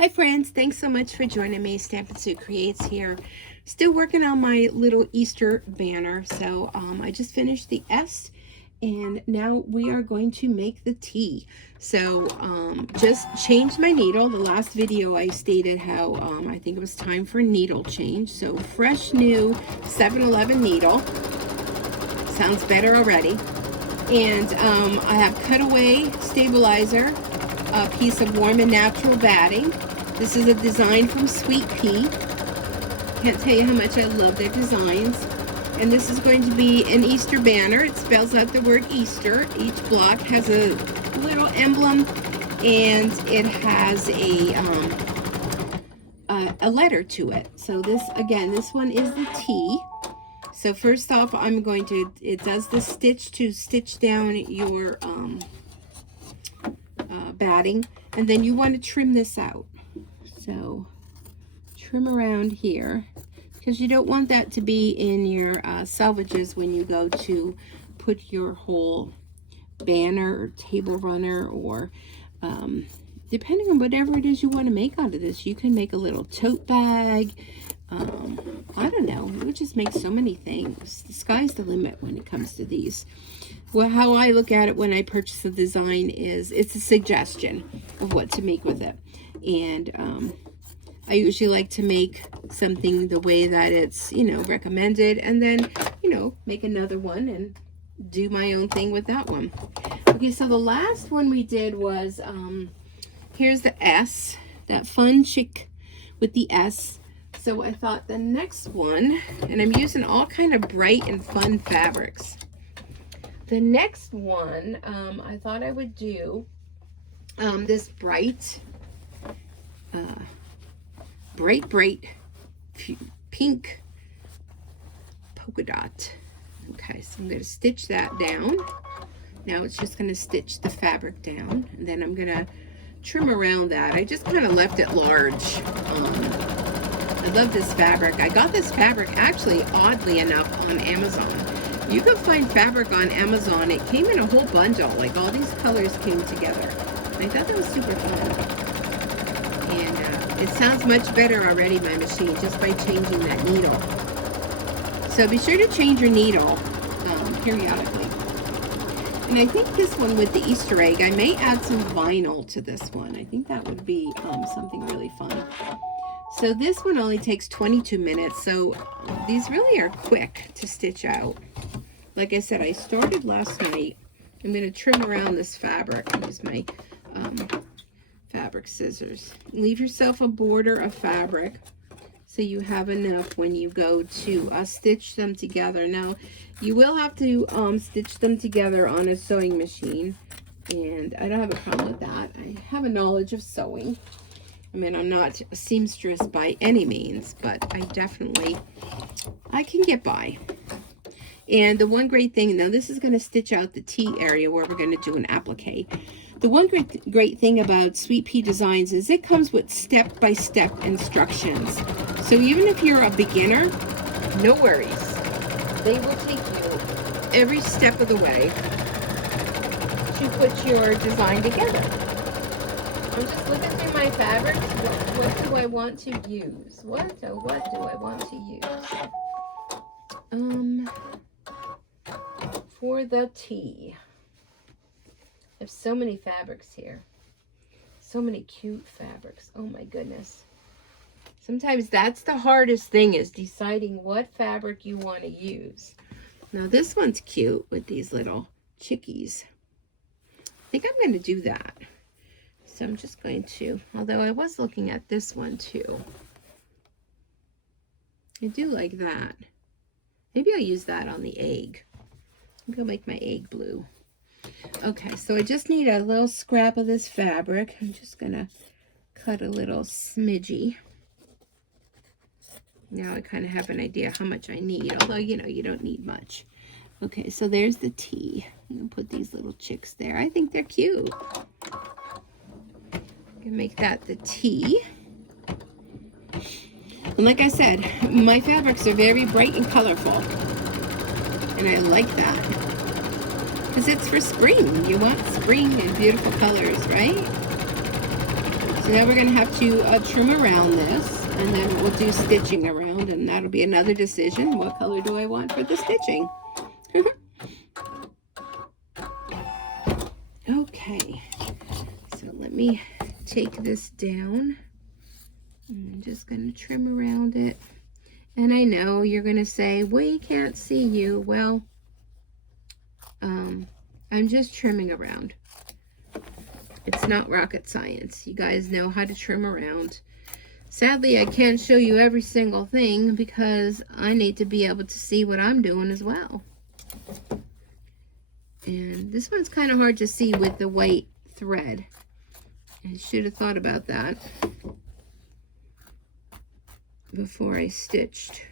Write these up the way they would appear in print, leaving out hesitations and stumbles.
Hi friends, thanks so much for joining me. Stampin' Sue Creates here. Still working on my little Easter banner. So I just finished the S and now we are going to make the T. So just changed my needle. The last video I stated how I think it was time for a needle change. So fresh new 7-Eleven needle. Sounds better already. And I have cutaway stabilizer, a piece of warm and natural batting. This is a design from Sweet Pea. Can't tell you how much I love their designs. And this is going to be an Easter banner. It spells out the word Easter. Each block has a little emblem, and it has a letter to it. So this, again, this one is the T. So first off, I'm going to, it does the stitch to stitch down your batting, and then you want to trim this out. So trim around here, because you don't want that to be in your selvages when you go to put your whole banner or table runner, or depending on whatever it is you want to make out of this. You can make a little tote bag. I don't know, you would just make so many things. The sky's the limit when it comes to these. Well, how I look at it when I purchase a design is it's a suggestion of what to make with it. And I usually like to make something the way that it's, you know, recommended, and then, you know, make another one and do my own thing with that one. Okay, so the last one we did was, here's the S, that fun chick with the S. So I thought the next one, and I'm using all kind of bright and fun fabrics. The next one, I thought I would do this bright pink polka dot. Okay, so I'm going to stitch that down. Now it's just going to stitch the fabric down, and then I'm going to trim around that. I just kind of left it large. I love this fabric. I got this fabric actually, oddly enough, on Amazon. You can find fabric on Amazon. It came in a whole bundle, like all these colors came together. And I thought that was super fun. And it sounds much better already, my machine, just by changing that needle. So be sure to change your needle periodically. And I think this one with the Easter egg, I may add some vinyl to this one. I think that would be something really fun. So this one only takes 22 minutes, so these really are quick to stitch out. Like I said, I started last night. I'm going to trim around this fabric. Use my fabric scissors. Leave yourself a border of fabric so you have enough when you go to stitch them together. Now, you will have to stitch them together on a sewing machine, and I don't have a problem with that. I have a knowledge of sewing. I mean, I'm not a seamstress by any means, but I can get by. And the one great thing, now this is going to stitch out the T area where we're going to do an applique. The one great thing about Sweet Pea Designs is it comes with step-by-step instructions. So even if you're a beginner, no worries. They will take you every step of the way to put your design together. I'm just looking through my fabrics. What do I want to use? What do I want to use? For the T. I have so many fabrics here. So many cute fabrics. Oh my goodness. Sometimes that's the hardest thing, is deciding what fabric you want to use. Now this one's cute with these little chickies. I think I'm going to do that. So I'm just going to, although I was looking at this one too. I do like that. Maybe I'll use that on the egg. I'm going to make my egg blue. Okay, so I just need a little scrap of this fabric. I'm just going to cut a little smidgy. Now I kind of have an idea how much I need, although, you know, you don't need much. Okay, so there's the T. I'm going to put these little chicks there. I think they're cute. Can make that the T. And like I said, my fabrics are very bright and colorful, and I like that because it's for spring. You want spring and beautiful colors, right? So now we're going to have to trim around this, and then we'll do stitching around, and that'll be another decision. What color do I want for the stitching? Okay, so let me take this down. I'm just going to trim around it. And I know you're going to say, we can't see you. Well, I'm just trimming around. It's not rocket science. You guys know how to trim around. Sadly, I can't show you every single thing because I need to be able to see what I'm doing as well. And this one's kind of hard to see with the white thread. I should have thought about that before I stitched.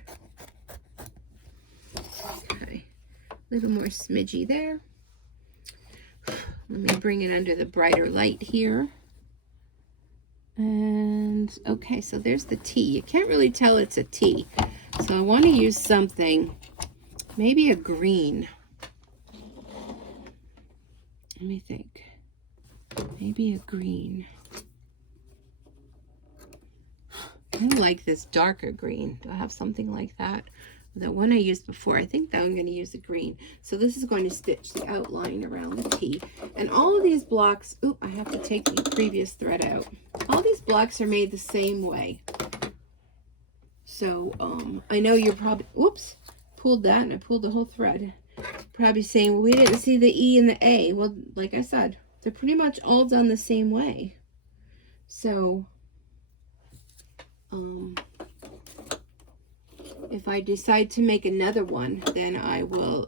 Okay, a little more smidgy there. Let me bring it under the brighter light here. And okay, so there's the T. You can't really tell it's a T. So I want to use something, maybe a green. Let me think. Maybe a green. I like this darker green. Do I have something like that? The one I used before, I think that I'm going to use the green. So this is going to stitch the outline around the T. And all of these blocks, oop, I have to take the previous thread out. All these blocks are made the same way. So I know you're probably, whoops, pulled that and I pulled the whole thread. Probably saying, well, we didn't see the E and the A. Well, like I said, they're pretty much all done the same way. So if I decide to make another one, then I will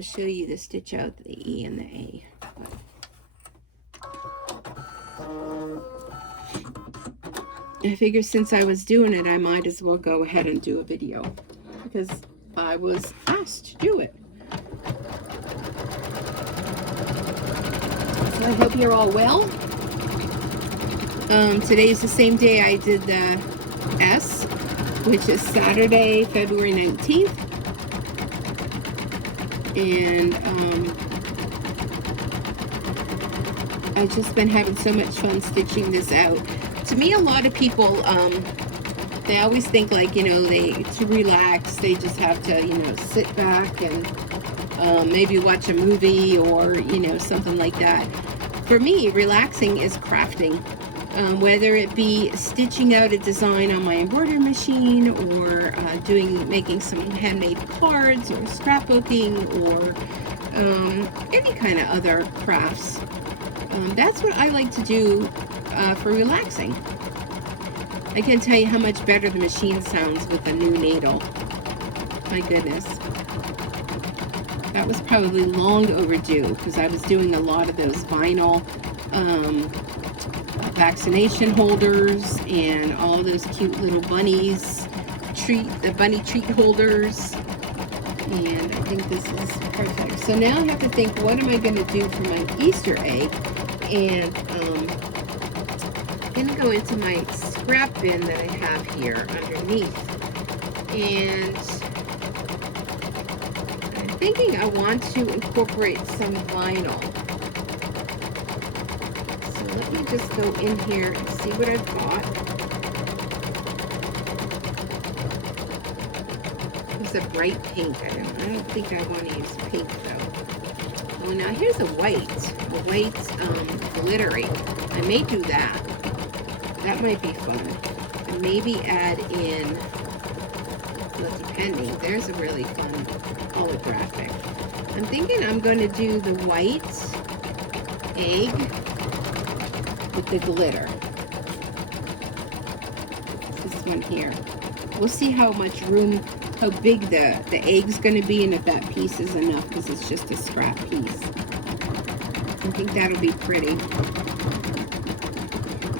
show you the stitch out the E and the A. I figure since I was doing it, I might as well go ahead and do a video because I was asked to do it. So I hope you're all well. Today's the same day I did the S, which is Saturday, February 19th. And I've just been having so much fun stitching this out. To me, a lot of people, they always think like, you know, to relax, they just have to, you know, sit back and maybe watch a movie or, you know, something like that. For me, relaxing is crafting. Whether it be stitching out a design on my embroidery machine or making some handmade cards or scrapbooking or any kind of other crafts. That's what I like to do for relaxing. I can't tell you how much better the machine sounds with a new needle. My goodness. That was probably long overdue because I was doing a lot of those vinyl vaccination holders and all those cute little bunnies, the bunny treat holders, and I think this is perfect. So now I have to think, what am I going to do for my Easter egg? And I'm going to go into my scrap bin that I have here underneath, and I'm thinking I want to incorporate some vinyl. Let me just go in here and see what I've got. It's a bright pink. I don't think I want to use pink though. Oh, now here's a white glittery. I may do that. That might be fun. And maybe add in, well, depending. There's a really fun holographic. I'm thinking I'm going to do the white egg with the glitter. This one here. We'll see how much room, how big the egg's going to be and if that piece is enough because it's just a scrap piece. I think that'll be pretty.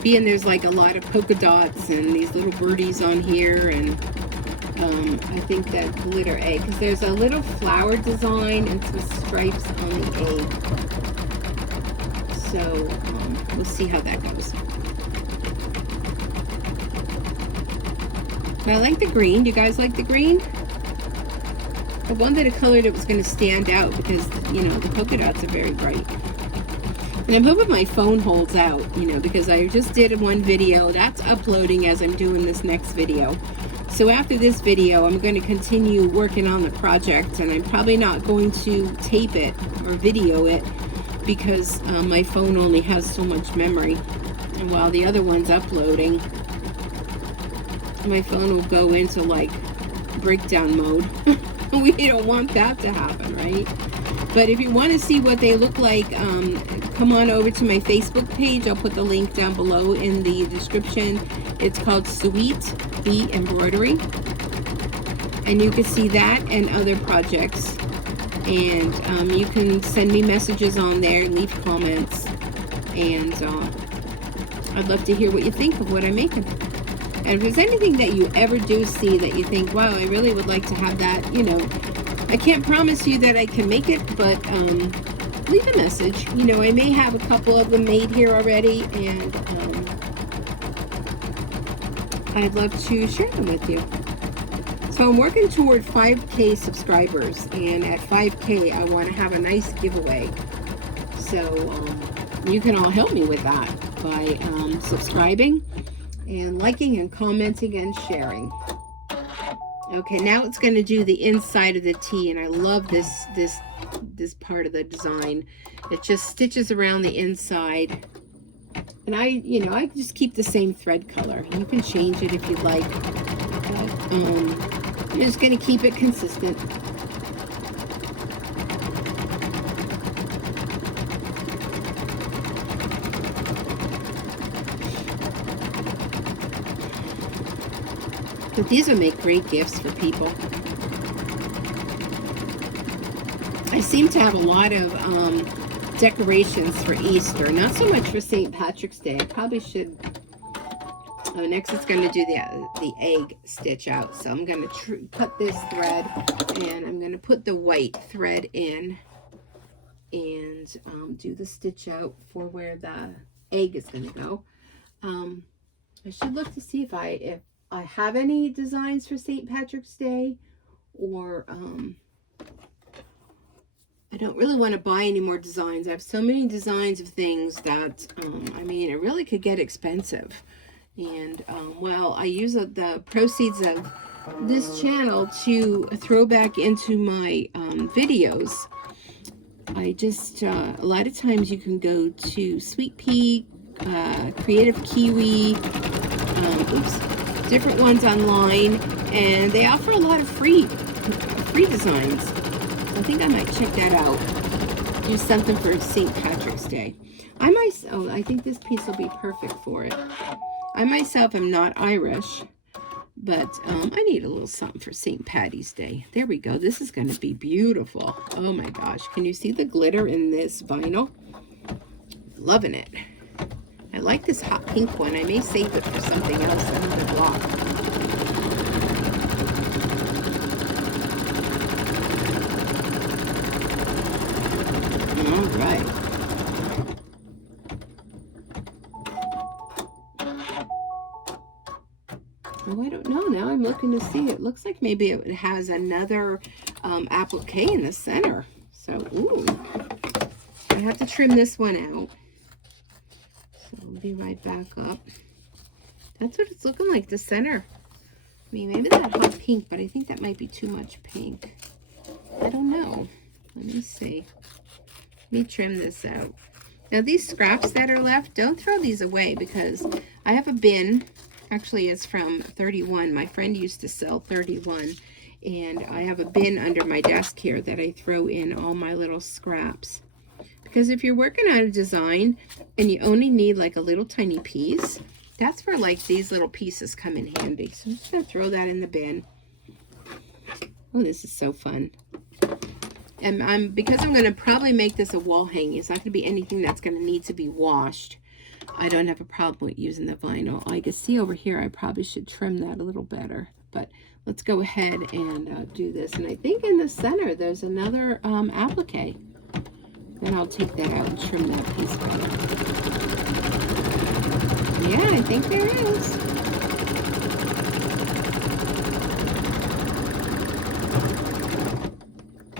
Being there's like a lot of polka dots and these little birdies on here, and I think that glitter egg, because there's a little flower design and some stripes on the egg. So we'll see how that goes. But I like the green. You guys like the green? I wanted a color that was going to stand out because, you know, the polka dots are very bright. And I'm hoping my phone holds out, you know, because I just did one video. That's uploading as I'm doing this next video. So after this video, I'm going to continue working on the project, and I'm probably not going to tape it or video it because my phone only has so much memory. And while the other one's uploading, my phone will go into like breakdown mode. We don't want that to happen, right? But if you want to see what they look like, come on over to my Facebook page. I'll put the link down below in the description. It's called Sweet Pea Embroidery. And you can see that and other projects. And you can send me messages on there, leave comments. And I'd love to hear what you think of what I'm making. And if there's anything that you ever do see that you think, wow, I really would like to have that, you know, I can't promise you that I can make it, but leave a message. You know, I may have a couple of them made here already, and I'd love to share them with you. So I'm working toward 5K subscribers, and at 5K, I want to have a nice giveaway. So you can all help me with that by subscribing and liking and commenting and sharing. Okay, now it's going to do the inside of the tee, and I love this part of the design. It just stitches around the inside, and I just keep the same thread color. You can change it if you'd like, but I'm just going to keep it consistent. But these will make great gifts for people. I seem to have a lot of decorations for Easter, not so much for St. Patrick's Day. I probably should. Oh, next it's going to do the egg stitch out. So I'm going to cut this thread, and I'm going to put the white thread in and do the stitch out for where the egg is going to go. I should look to see if I have any designs for St. Patrick's Day, or I don't really want to buy any more designs. I have so many designs of things that, I mean, it really could get expensive. And, well, I use the proceeds of this channel to throw back into my videos. I just, a lot of times you can go to Sweet Pea, Creative Kiwi, different ones online, and they offer a lot of free designs. So I think I might check that out. Do something for St. Patrick's Day. I think this piece will be perfect for it. I myself am not Irish, but I need a little something for St. Patty's Day. There we go. This is going to be beautiful. Oh my gosh. Can you see the glitter in this vinyl? Loving it. I like this hot pink one. I may save it for something else, another block. All right. Oh, I don't know. Now I'm looking to see. It looks like maybe it has another applique in the center. So, ooh. I have to trim this one out. I'll be right back up. That's what it's looking like, the center. I mean, maybe that hot pink, but I think that might be too much pink. I don't know. Let me see. Let me trim this out. Now, these scraps that are left, don't throw these away, because I have a bin. Actually, it's from 31. My friend used to sell 31. And I have a bin under my desk here that I throw in all my little scraps. Because if you're working on a design and you only need like a little tiny piece, that's where like these little pieces come in handy. So I'm just going to throw that in the bin. Oh, this is so fun. And because I'm going to probably make this a wall hanging, it's not going to be anything that's going to need to be washed. I don't have a problem with using the vinyl. I can see over here I probably should trim that a little better. But let's go ahead and do this. And I think in the center there's another applique. Then I'll take that out and trim that piece better. Yeah, I think there is.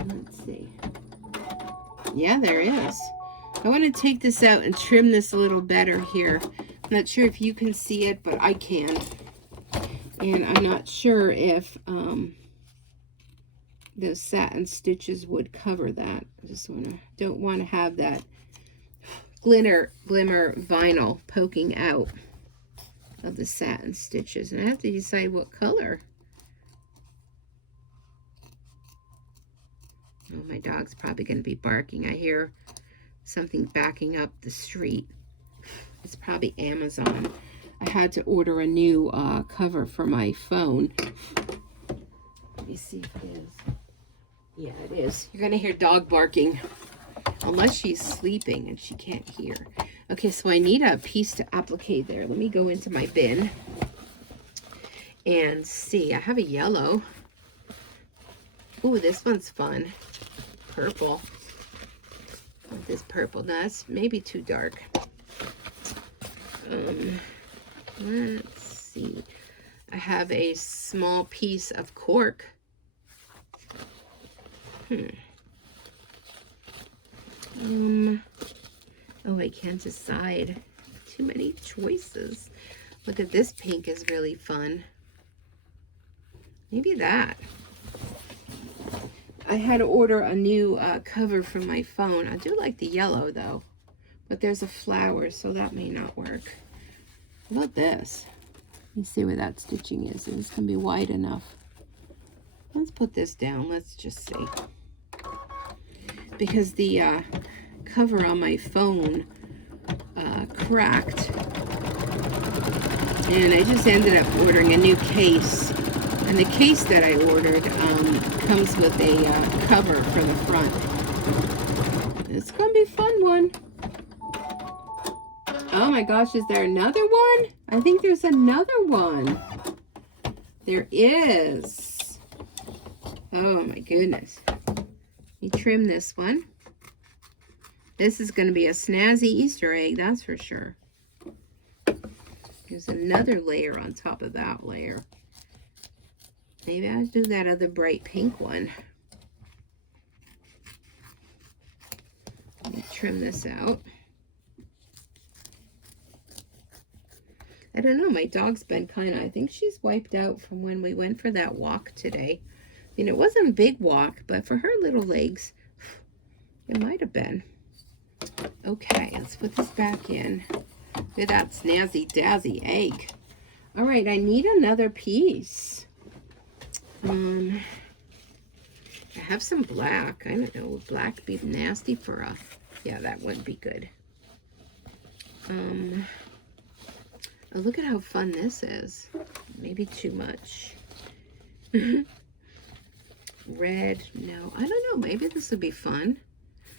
Let's see. Yeah, there is. I want to take this out and trim this a little better here. I'm not sure if you can see it, but I can. And I'm not sure if those satin stitches would cover that. I just don't want to have that glimmer vinyl poking out of the satin stitches. And I have to decide what color. Oh, my dog's probably going to be barking. I hear something backing up the street. It's probably Amazon. I had to order a new cover for my phone. Let me see if it is. Yeah, it is. You're going to hear dog barking. Unless she's sleeping and she can't hear. Okay, so I need a piece to applique there. Let me go into my bin and see. I have a yellow. Oh, this one's fun. Purple. This purple. No, that's maybe too dark. Let's see. I have a small piece of cork. Oh, I can't decide. Too many choices. Look at this pink is really fun. Maybe that. I had to order a new cover for my phone. I do like the yellow though, but there's a flower, so that may not work. How about this? Let me see where that stitching is. It's gonna be wide enough. Let's put this down. Let's just see. Because the cover on my phone cracked, and I just ended up ordering a new case. And the case that I ordered comes with a cover for the front. It's gonna be a fun one. Oh my gosh, is there another one? I think there's another one. There is. Oh my goodness. Let me trim this one. This is going to be a snazzy Easter egg, that's for sure. There's another layer on top of that layer. Maybe I'll do that other bright pink one. Let me trim this out. I don't know, my dog's been I think she's wiped out from when we went for that walk today. I mean, it wasn't a big walk, but for her little legs, it might have been. Okay, let's put this back in. Look at that snazzy dazzy egg. All right, I need another piece. I have some black. I don't know, would black be nasty for a... Yeah, that wouldn't be good. Oh, look at how fun this is. Maybe too much. Red, no. I don't know. Maybe this would be fun.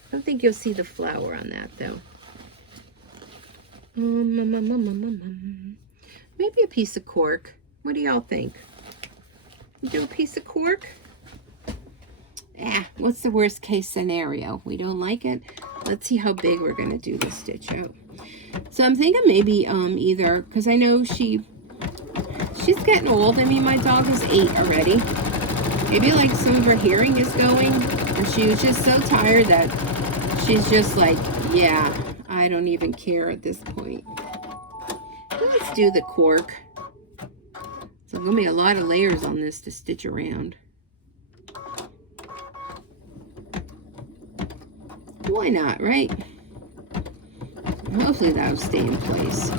I don't think you'll see the flower on that, though. Maybe a piece of cork. What do y'all think? Do a piece of cork? What's the worst case scenario? We don't like it. Let's see how big we're going to do this stitch out. So I'm thinking maybe either, because I know she's getting old. I mean, my dog is 8 already. Maybe like some of her hearing is going, or she was just so tired that she's just like, yeah, I don't even care at this point. Let's do the cork. So there's going to be a lot of layers on this to stitch around. Why not, right? Hopefully that'll stay in place.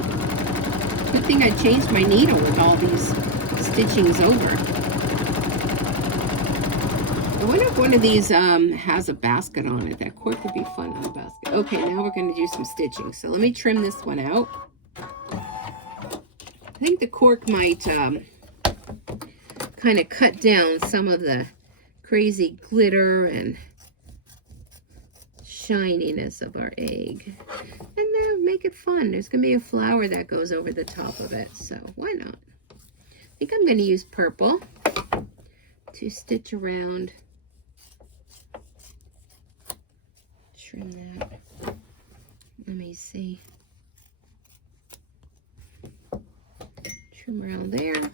Good thing I changed my needle with all these stitchings over. I wonder if one of these has a basket on it. That cork would be fun on a basket. Okay, now we're going to do some stitching. So let me trim this one out. I think the cork might kind of cut down some of the crazy glitter and shininess of our egg, and make it fun. There's gonna be a flower that goes over the top of it, so why not? I think I'm going to use purple to stitch around. Trim that. Let me see. Trim around there.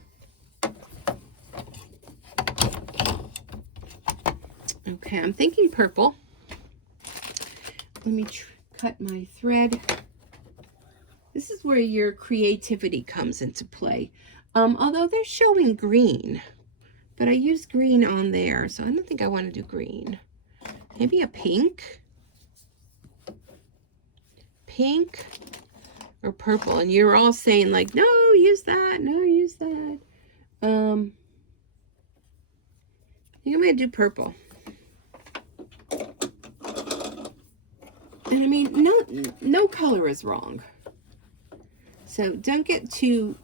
Okay, I'm thinking purple. Let me cut my thread. This is where your creativity comes into play. Although they're showing green, but I use green on there, so I don't think I want to do green. Maybe a pink. Pink or purple. And you're all saying like, no, use that. No, use that. I think I'm going to do purple. And I mean, no color is wrong. So don't get too,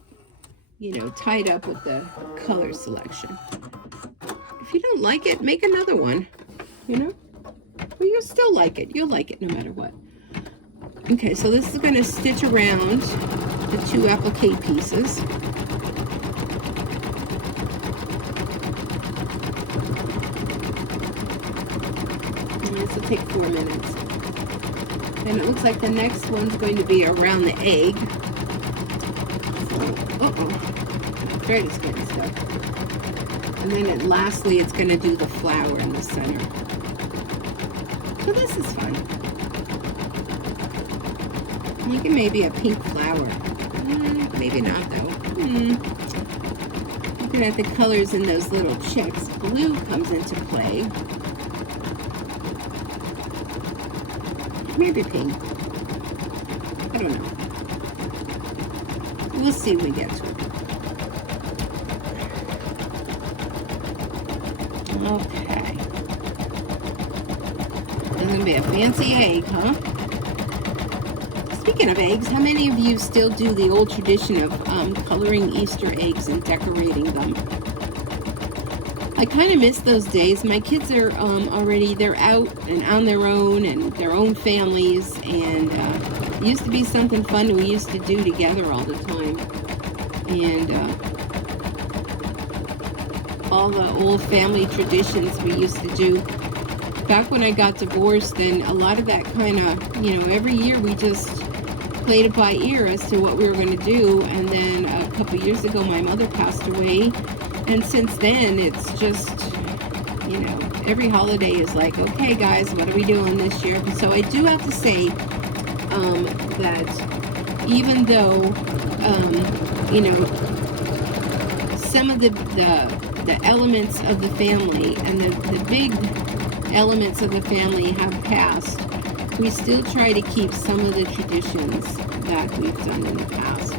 you know, tied up with the color selection. If you don't like it, make another one, you know? Well, you'll still like it. You'll like it no matter what. Okay, so this is going to stitch around the 2 applique pieces. And this will take 4 minutes. And it looks like the next one's going to be around the egg. Thread is getting stuck. And then lastly, it's going to do the flower in the center. So this is fun. I'm thinking maybe a pink flower. Maybe not though. Looking at the colors in those little checks, blue comes into play. Maybe pink. I don't know. We'll see when we get to it. Okay. It's going to be a fancy egg, huh? Speaking of eggs, how many of you still do the old tradition of coloring Easter eggs and decorating them? I kind of miss those days. My kids are already, they're out and on their own and their own families, and it used to be something fun we used to do together all the time. And all the old family traditions we used to do. Back when I got divorced, then a lot of that kind of, you know, every year we just played it by ear as to what we were going to do. And then a couple years ago, my mother passed away. And since then, it's just, you know, every holiday is like, okay, guys, what are we doing this year? So I do have to say that even though, you know, some of the elements of the family and the big elements of the family have passed, we still try to keep some of the traditions that we've done in the past.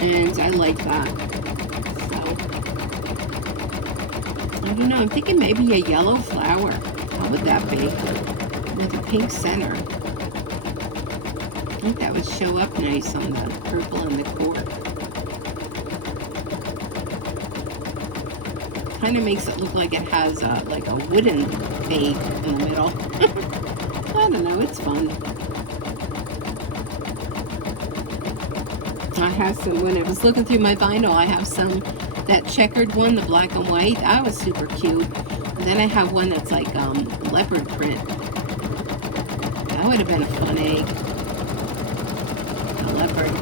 And I like that. I don't know, I'm thinking maybe a yellow flower. How would that be? With a pink center. I think that would show up nice on the purple and the cork. Kind of makes it look like it has like a wooden egg in the middle. I don't know, it's fun. I have some, when I was looking through my vinyl, I have some, that checkered one, the black and white, that was super cute. And then I have one that's like leopard print. That would have been a fun egg. A leopard.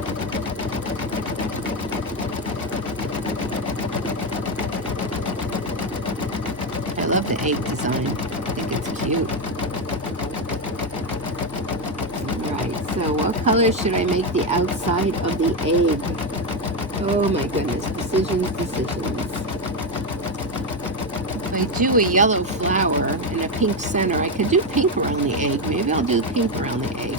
I love the egg design. I think it's cute. Alright, so what color should I make the outside of the egg? Oh my goodness, decisions. If I do a yellow flower and a pink center, I could do pink around the egg. Maybe I'll do pink around the egg.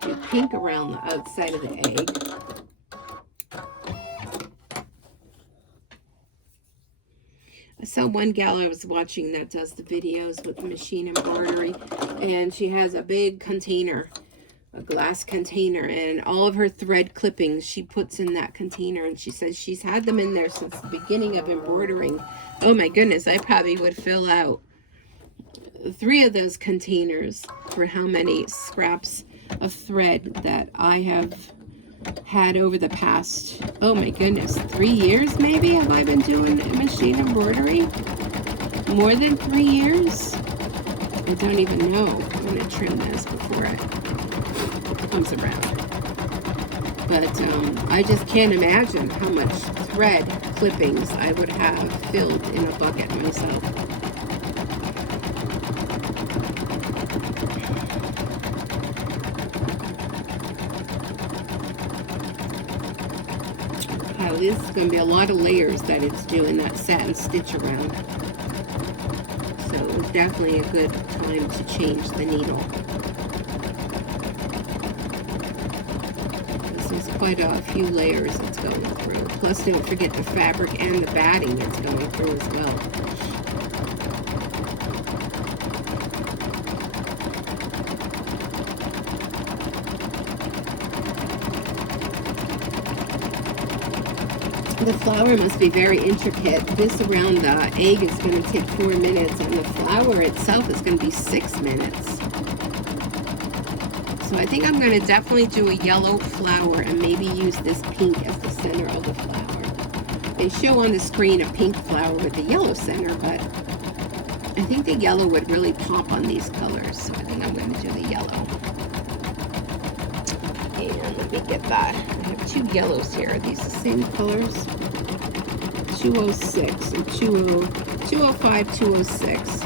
Do pink around the outside of the egg. I saw one gal I was watching that does the videos with machine embroidery, and she has a big container a glass container, and all of her thread clippings she puts in that container, and she says she's had them in there since the beginning of embroidering. Oh my goodness, I probably would fill out 3 of those containers for how many scraps of thread that I have had over the past, oh my goodness, 3 years maybe have I been doing machine embroidery? More than 3 years? I don't even know. I'm going to trim this before it comes around. But I just can't imagine how much thread clippings I would have filled in a bucket myself. Wow, this is going to be a lot of layers that it's doing that satin stitch around. So it's definitely a good time to change the needle. This is quite a few layers it's going through. Plus, don't forget the fabric and the batting it's going through as well. The flower must be very intricate. This around the egg is going to take 4 minutes, and the flower itself is going to be 6 minutes. So I think I'm going to definitely do a yellow flower and maybe use this pink as the center of the flower. They show on the screen a pink flower with a yellow center, but I think the yellow would really pop on these colors. So I think I'm going to do the yellow. And let me get that. I have 2 yellows here. Are these the same colors? 206 and 205, 206.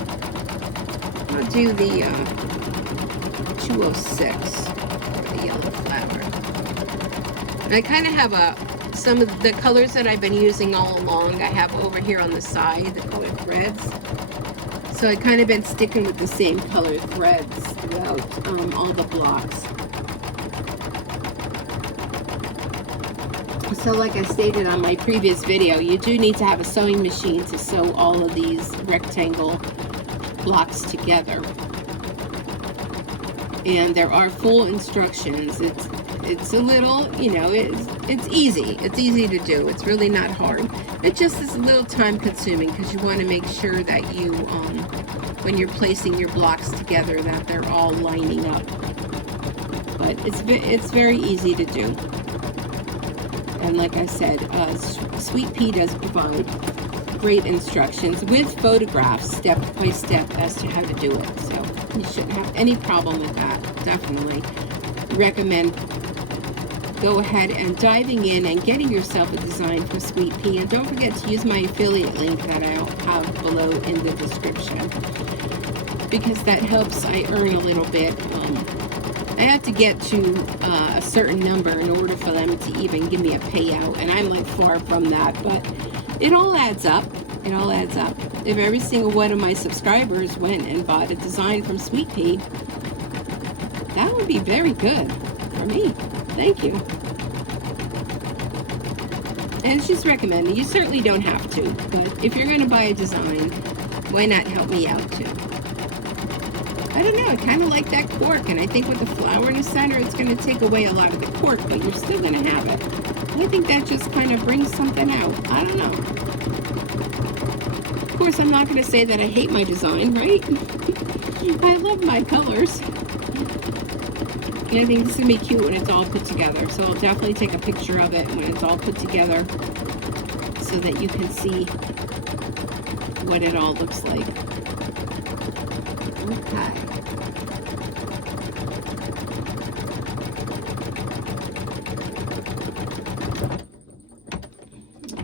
I'll do the 206 for the yellow flower. And I kind of have some of the colors that I've been using all along. I have over here on the side the colored threads. So I kind of been sticking with the same color threads throughout all the blocks. So like I stated on my previous video, you do need to have a sewing machine to sew all of these rectangle blocks together. And there are full instructions. It's a little, you know, it's easy. It's easy to do. It's really not hard. It just is a little time consuming because you want to make sure that you, when you're placing your blocks together, that they're all lining up. But it's very easy to do. And like I said, Sweet Pea does provide great instructions with photographs step by step as to how to do it. So you shouldn't have any problem with that. Definitely recommend go ahead and diving in and getting yourself a design for Sweet Pea. And don't forget to use my affiliate link that I'll have below in the description, because that helps I earn a little bit. I have to get to a certain number in order for them to even give me a payout, and I'm like far from that, but it all adds up. It all adds up. If every single one of my subscribers went and bought a design from Sweet Pea, that would be very good for me. Thank you. And it's just recommended. You certainly don't have to, but if you're going to buy a design, why not help me out too? I don't know, I kind of like that cork, and I think with the flower in the center, it's going to take away a lot of the cork, but you're still going to have it. I think that just kind of brings something out. I don't know. Of course, I'm not going to say that I hate my design, right? I love my colors. And I think it's going to be cute when it's all put together. So I'll definitely take a picture of it when it's all put together so that you can see what it all looks like. Okay.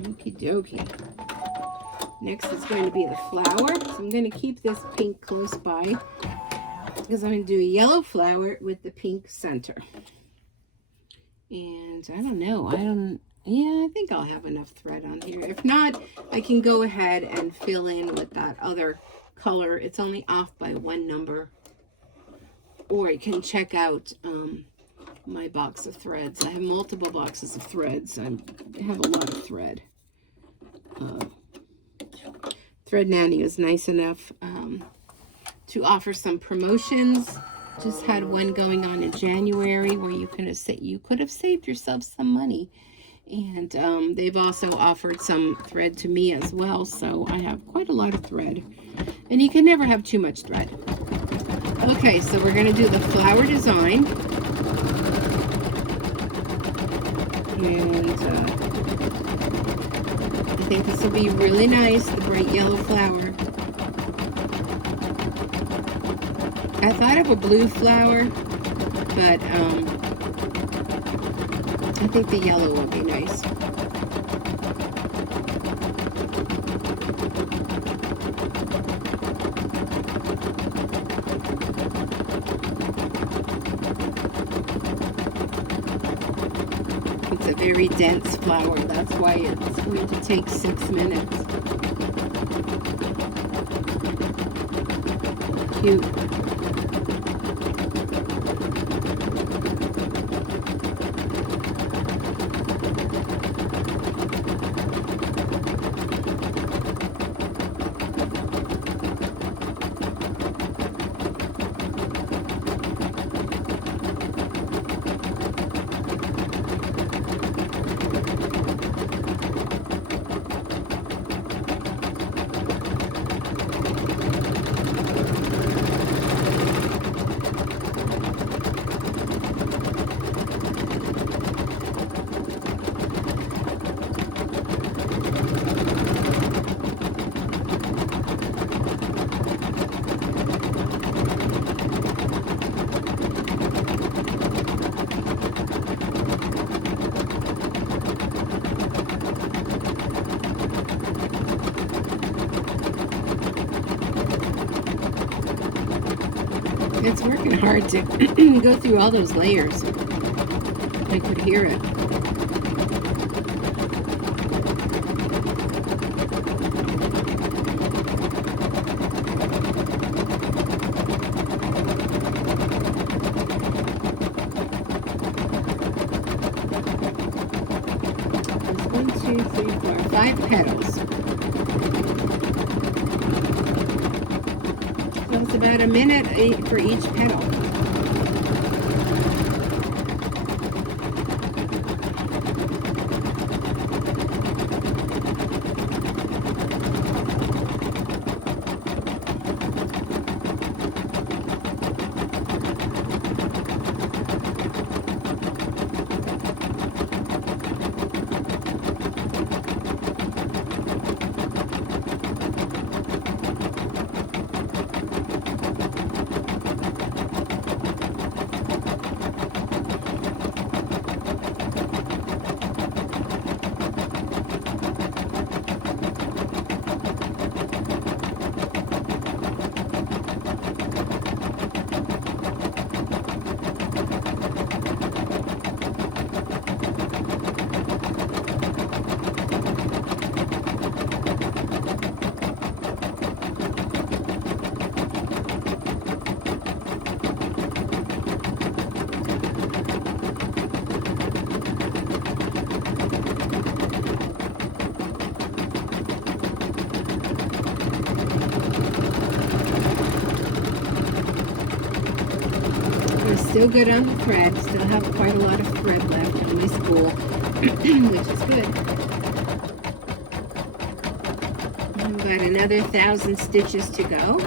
Okie dokie. Next is going to be the flower. So I'm going to keep this pink close by because I'm going to do a yellow flower with the pink center. And I don't know. Yeah, I think I'll have enough thread on here. If not, I can go ahead and fill in with that other color. It's only off by 1 number. Or you can check out my box of threads. I have multiple boxes of threads. I have a lot of thread. Thread Nanny is nice enough to offer some promotions Just had one going on in January where you could have saved yourself some money. And they've also offered some thread to me as well, so I have quite a lot of thread. And you can never have too much thread. Okay, so we're going to do the flower design. And I think this will be really nice, the bright yellow flower. I thought of a blue flower, but I think the yellow will be nice. It's a very dense flower, that's why it's going to take 6 minutes. Cute. It's working hard to go through all those layers. I could hear it. There's 1, 2, 3, 4, 5 petals. So it's about a minute for each petal. Still good on the thread. Still have quite a lot of thread left on my spool, which is good. I've got another 1,000 stitches to go.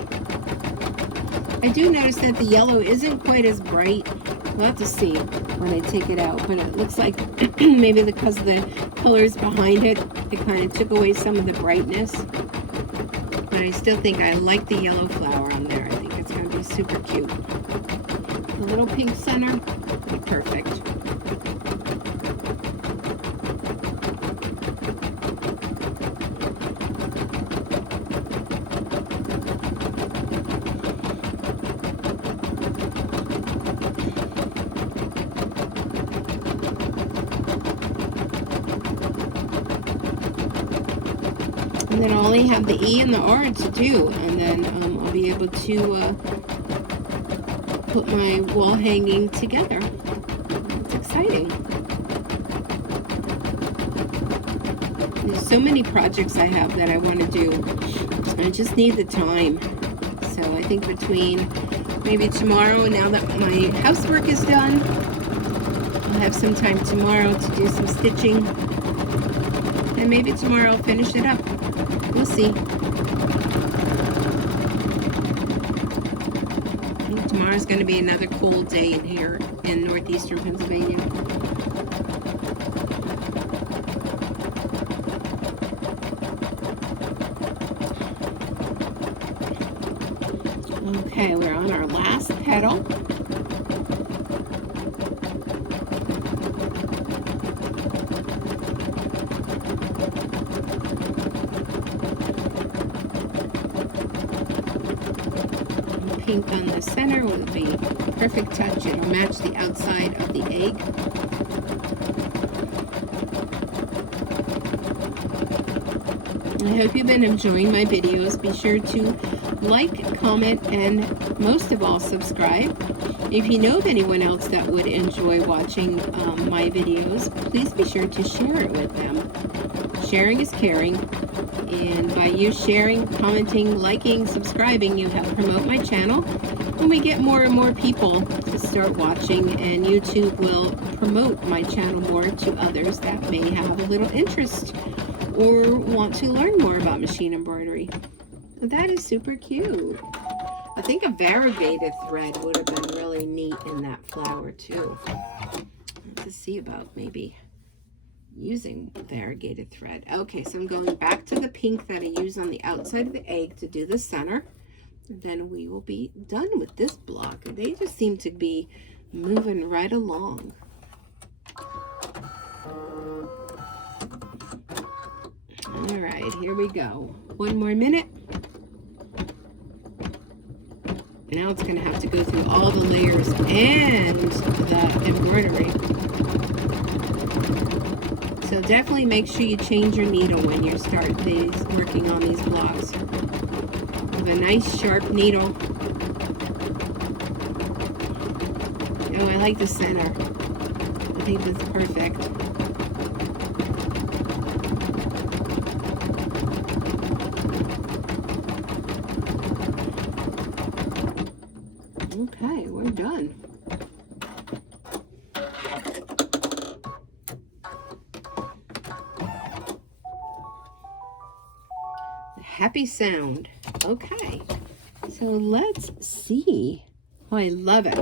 I do notice that the yellow isn't quite as bright. We'll have to see when I take it out, but it looks like maybe because the colors behind it, it kind of took away some of the brightness. But I still think I like the yellow flower on there. I think it's going to be super cute. The little pink center, perfect. And then I'll only have the E and the R to do, and then I'll be able to put my wall hanging together. It's exciting. There's so many projects I have that I want to do. I just need the time. So I think between maybe tomorrow, now that my housework is done, I'll have some time tomorrow to do some stitching. And maybe tomorrow I'll finish it up. We'll see. I think tomorrow's going to be another cold day in here in northeastern Pennsylvania. Okay, we're on our last petal. Pink on the center will be a perfect touch. It'll match the outside of the egg. I hope you've been enjoying my videos. Be sure to like, comment, and most of all, subscribe. If you know of anyone else that would enjoy watching my videos, please be sure to share it with them. Sharing is caring. And by you sharing, commenting, liking, subscribing, you help promote my channel. When we get more and more people to start watching, and YouTube will promote my channel more to others that may have a little interest or want to learn more about machine embroidery. That is super cute. I think a variegated thread would have been really neat in that flower too. Let's see about maybe using variegated thread. Okay, so I'm going back to the pink that I use on the outside of the egg to do the center. Then we will be done with this block. They just seem to be moving right along. All right, here we go. One more minute. Now it's going to have to go through all the layers and the embroidery. So definitely make sure you change your needle when you start working on these blocks. With a nice sharp needle. Oh, I like the center. I think that's perfect. Okay, we're done. Happy sound. Okay, so let's see. Oh, I love it.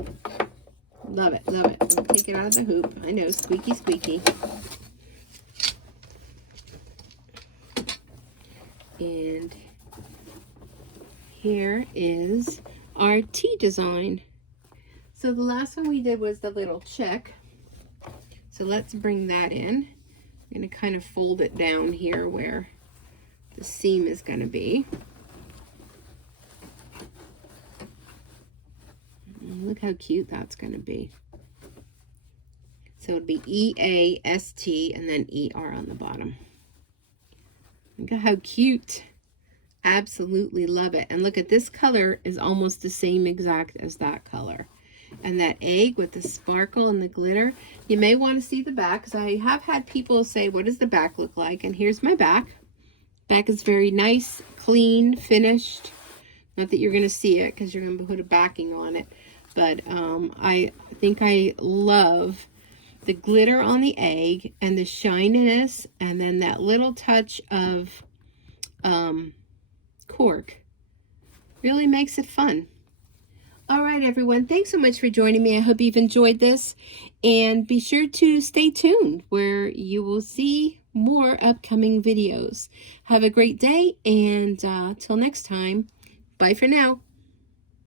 Love it, love it. I'll take it out of the hoop. I know, squeaky, squeaky. And here is our T design. So the last one we did was the little check. So let's bring that in. I'm going to kind of fold it down here where the seam is going to be. Look how cute that's going to be. So it'd be E-A-S-T and then E-R on the bottom. Look at how cute. Absolutely love it. And look at this color is almost the same exact as that color. And that egg with the sparkle and the glitter. You may want to see the back, because I have had people say, what does the back look like? And here's my back. Back is very nice, clean, finished. Not that you're going to see it because you're going to put a backing on it. But I think I love the glitter on the egg and the shininess, and then that little touch of cork. Really makes it fun. All right, everyone. Thanks so much for joining me. I hope you've enjoyed this. And be sure to stay tuned where you will see more upcoming videos. Have a great day, and till next time, bye for now.